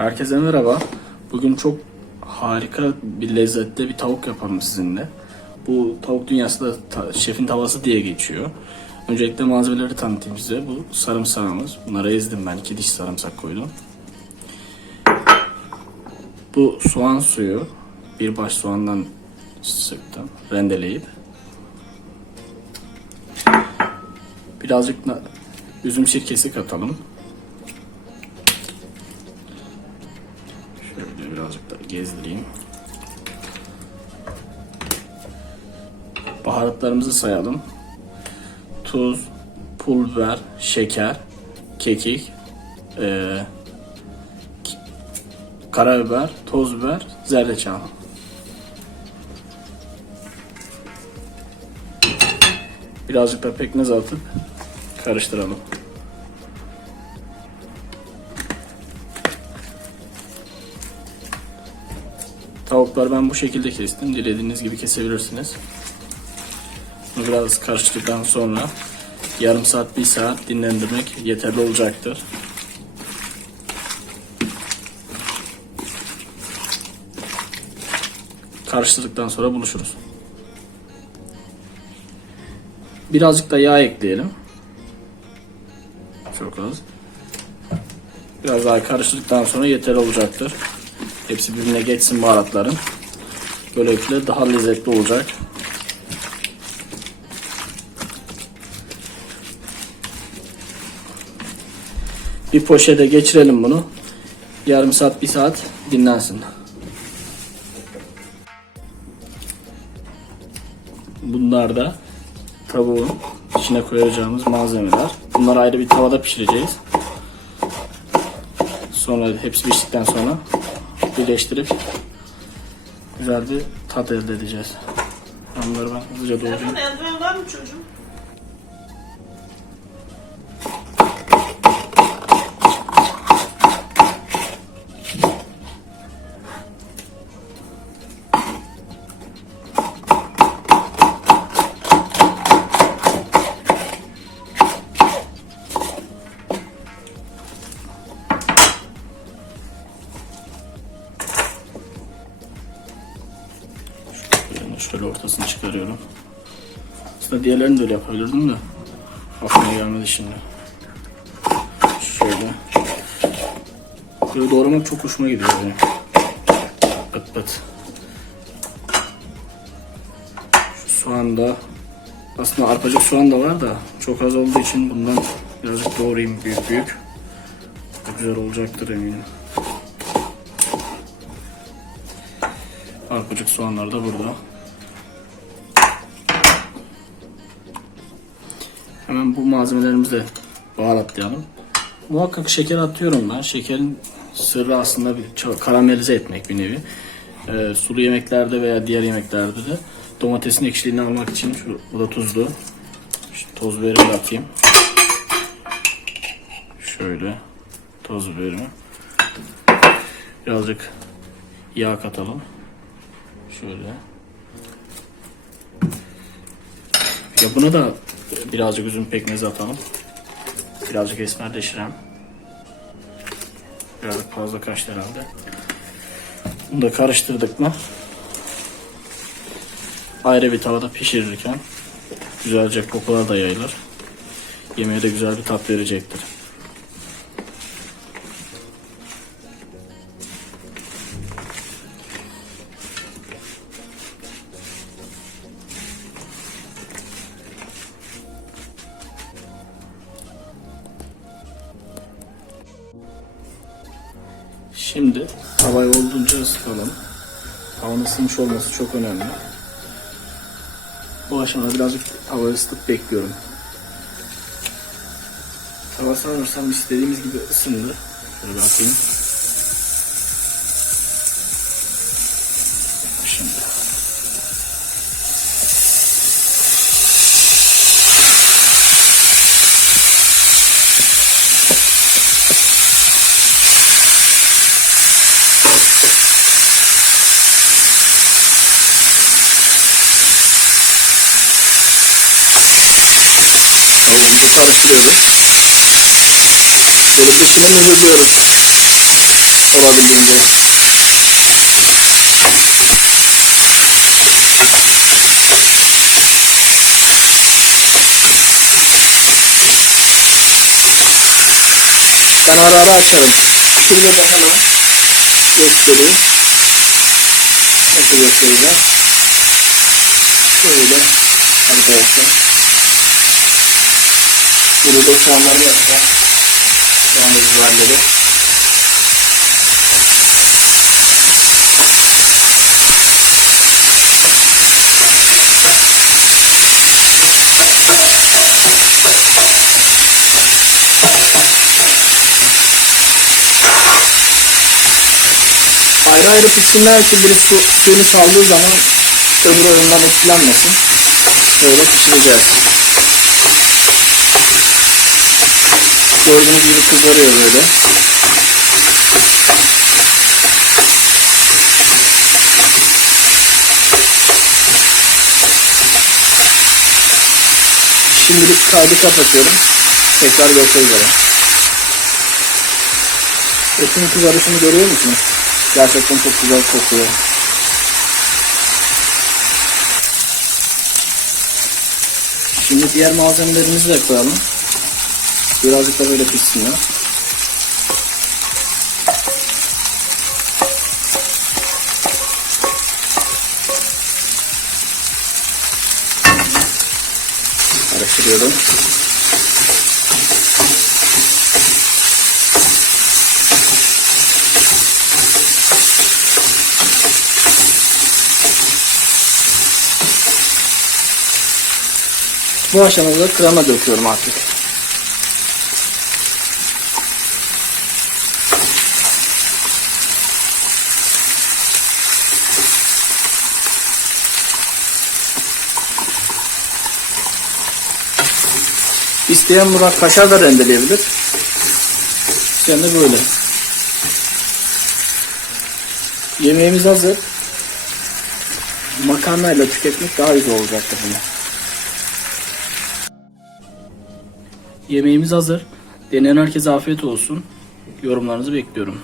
Herkese merhaba. Bugün çok harika bir lezzette bir tavuk yapalım sizinle. Bu tavuk dünyası da ta- şefin tavası diye geçiyor. Öncelikle malzemeleri tanıtayım size. Bu sarımsağımız. Bunları ezdim ben. iki diş sarımsak koydum. Bu soğan suyu. Bir baş soğandan sıktım. Rendeleyip. Birazcık üzüm sirkesi katalım. Gezdireyim. Baharatlarımızı sayalım. Tuz, pul biber, şeker, kekik, ki- karabiber, toz biber, zerdeçal. Birazcık da pekmez atıp karıştıralım. Tavukları ben bu şekilde kestim. Dilediğiniz gibi kesebilirsiniz. Biraz karıştırdıktan sonra yarım saat, bir saat dinlendirmek yeterli olacaktır. Karıştırdıktan sonra buluşuruz. Birazcık da yağ ekleyelim. Çok az. Biraz daha karıştırdıktan sonra yeterli olacaktır. Hepsi birbirine geçsin baharatların. Böylelikle daha lezzetli olacak. Bir poşete geçirelim bunu. Yarım saat, bir saat dinlensin. Bunlar da tavuğun içine koyacağımız malzemeler. Bunları ayrı bir tavada pişireceğiz. Sonra hepsi piştikten sonra birleştirip güzel bir tat elde edeceğiz. Onları ben hızlıca doğrayayım. Eldiven var mı çocuğum? Şöyle ortasını çıkarıyorum. Aslında diğerlerini de öyle yapabilirdim de aklıma gelmedi şimdi. Şöyle. Böyle doğramak çok hoşuma gidiyor benim. Pıt pıt. Soğan da aslında arpacık soğan da var da çok az olduğu için bundan birazcık doğrayayım büyük büyük. Çok güzel olacaktır eminim. Arpacık soğanlar da burada. Hemen bu malzemelerimizi de baharatlayalım. Muhakkak şeker atıyorum ben. Şekerin sırrı aslında bir karamelize etmek bir nevi. Ee, sulu yemeklerde veya diğer yemeklerde de domatesin ekşiliğini almak için şu, bu da tuzlu. Şu toz biberi de atayım. Şöyle toz biberimi. Birazcık yağ katalım. Şöyle. Ya buna da birazcık üzüm pekmezi atalım. Birazcık esmer deşirem. Birazcık fazla kaçtı herhalde. Bunu da karıştırdık mı? Ayrı bir tavada pişirirken güzelce kokular da yayılır. Yemeğe de güzel bir tat verecektir. Şimdi havayı olduğunca ısıtalım. Havanın ısınmış olması çok önemli. Bu aşamada birazcık havayı ısıtıp bekliyorum. Hava sanırsam istediğimiz gibi ısındı. Şöyle bir atayım. Benim dişimin özür diliyorum. olabildiğince ara açarım. Şimdi de hemen göstereyim. Nasıl göstereceğim? Şöyle arkadaşlar. Burada soğanları yapacağım. Soğan ve biberleri. Ayrı ayrı pişsinler ki biri su, suyunu saldığı zaman öbürü ondan etkilenmesin. Böyle pişireceğiz. Gördüğünüz gibi kızarıyor böyle. Şimdilik kaydı kapatıyorum. Tekrar görüşmek üzere. Etin kızarışını görüyor musunuz? Gerçekten çok güzel kokuyor. Şimdi diğer malzemelerimizi de koyalım. Birazcık da böyle pişsinler. Karıştırıyorum. Bu aşamada krema döküyorum artık. İsteyen buna kaşar da rendeleyebilir. İsteyen de böyle. Yemeğimiz hazır. Makarnayla tüketmek daha güzel olacaktır bunu. Yemeğimiz hazır. Deneyen herkese afiyet olsun. Yorumlarınızı bekliyorum.